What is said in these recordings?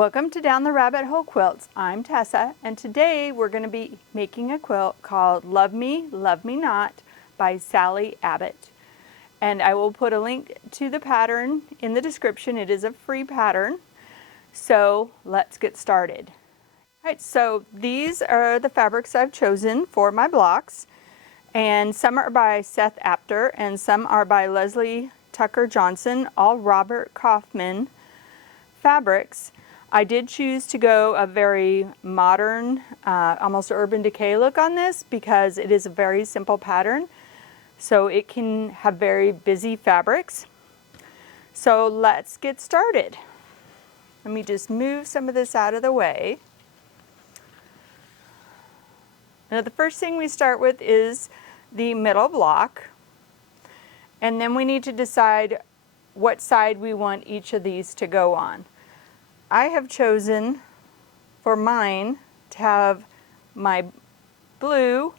Welcome to Down the Rabbit Hole Quilts. I'm Tessa, and today we're going to be making a quilt called Love Me, Love Me Not by Sally Ablet. And I will put a link to the pattern in the description. It is a free pattern. So let's get started. All right, so these are the fabrics I've chosen for my blocks. And some are by Seth Apter and some are by Leslie Tucker Johnson, all Robert Kaufman fabrics. I did choose to go a very modern, almost Urban Decay look on this because it is a very simple pattern. So it can have very busy fabrics. So let's get started. Let me just move some of this out of the way. Now the first thing we start with is the middle block. And then we need to decide what side we want each of these to go on. I have chosen for mine to have my blue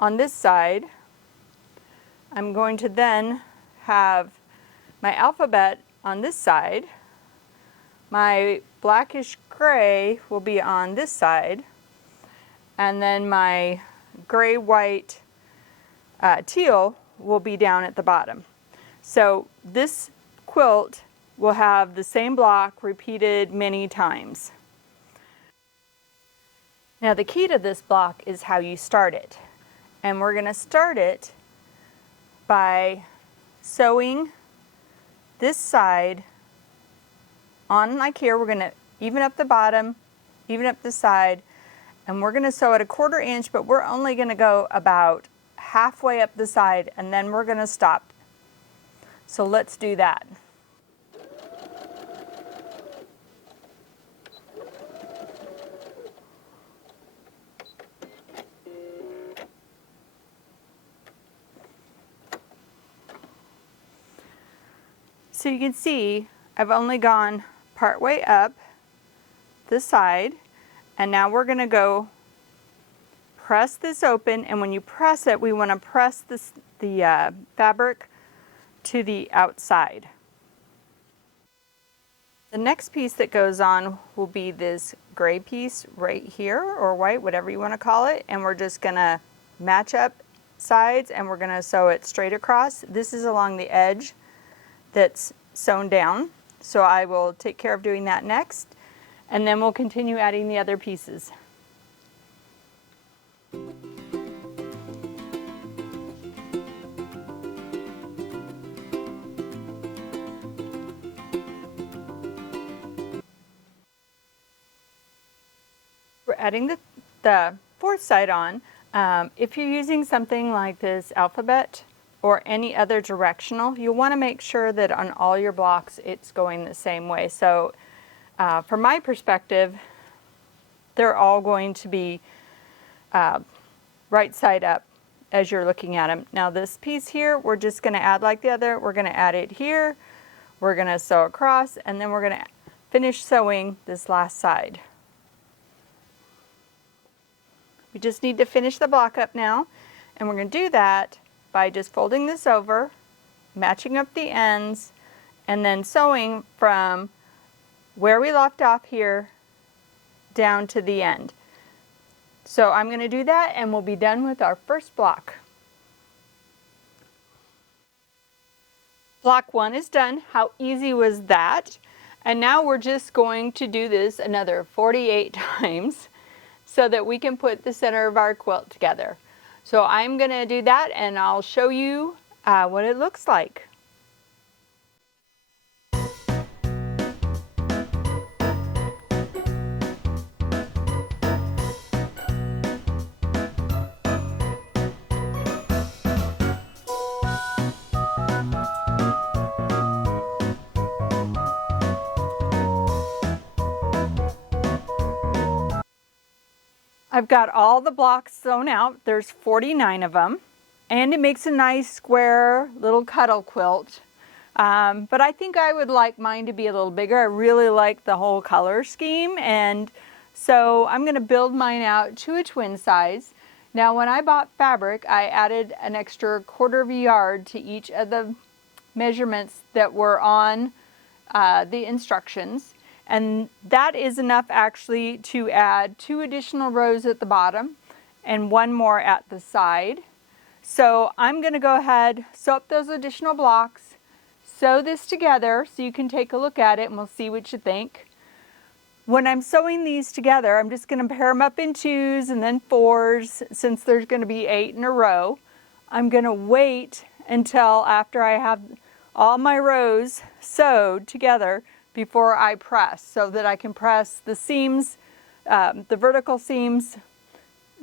on this side. I'm going to then have my alphabet on this side. My blackish gray will be on this side. And then my gray-white teal will be down at the bottom. So this quilt will have the same block repeated many times. Now the key to this block is how you start it. And we're going to start it by sewing this side on, like here. We're going to even up the bottom, even up the side, and we're going to sew at 1/4 inch, but we're only going to go about halfway up the side and then we're going to stop. So let's do that. So you can see I've only gone part way up this side, and now we're going to go press this open, and when you press it, we want to press the fabric to the outside. The next piece that goes on will be this gray piece right here, or white, whatever you want to call it, and we're just going to match up sides and we're going to sew it straight across. This is along the edge that's sewn down, so I will take care of doing that next, and then we'll continue adding the other pieces. We're adding the fourth side on. If you're using something like this alphabet or any other directional, you'll want to make sure that on all your blocks it's going the same way. So from my perspective, they're all going to be right side up as you're looking at them. Now this piece here, we're just going to add like the other. We're going to add it here, we're going to sew across, and then we're going to finish sewing this last side. We just need to finish the block up now, and we're going to do that by just folding this over, matching up the ends, and then sewing from where we left off here down to the end. So I'm going to do that and we'll be done with our first block. Block 1 is done. How easy was that? And now we're just going to do this another 48 times so that we can put the center of our quilt together. So I'm going to do that and I'll show you what it looks like. I've got all the blocks sewn out. There's 49 of them, and it makes a nice square little cuddle quilt. But I think I would like mine to be a little bigger. I really like the whole color scheme, and so I'm going to build mine out to a twin size. Now when I bought fabric, I added an extra 1/4 yard to each of the measurements that were on the instructions. And that is enough actually to add 2 additional rows at the bottom and 1 more at the side. So I'm going to go ahead, sew up those additional blocks, sew this together so you can take a look at it and we'll see what you think. When I'm sewing these together, I'm just going to pair them up in 2s and then 4s since there's going to be 8 in a row. I'm going to wait until after I have all my rows sewed together before I press, so that I can press the seams, the vertical seams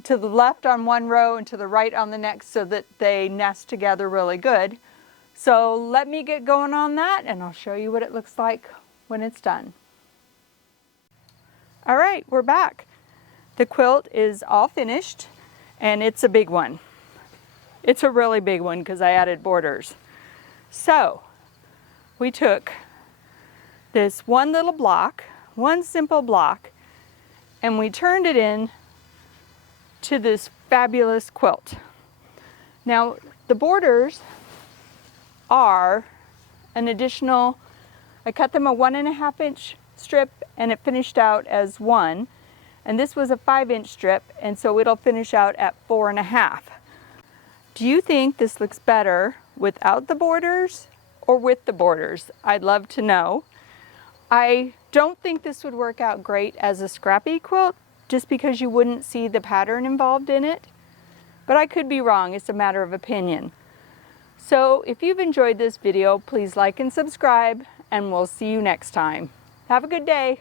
to the left on one row and to the right on the next so that they nest together really good. So let me get going on that and I'll show you what it looks like when it's done. All right, we're back. The quilt is all finished and it's a big one. It's a really big one because I added borders. So we took this one little block, one simple block, and we turned it in to this fabulous quilt. Now the borders are an additional, I cut them a 1.5 inch strip and it finished out as 1, and this was a 5-inch strip, and so it'll finish out at 4.5. Do you think this looks better without the borders or with the borders? I'd love to know. I don't think this would work out great as a scrappy quilt just because you wouldn't see the pattern involved in it, but I could be wrong. It's a matter of opinion. So if you've enjoyed this video, please like and subscribe, and we'll see you next time. Have a good day.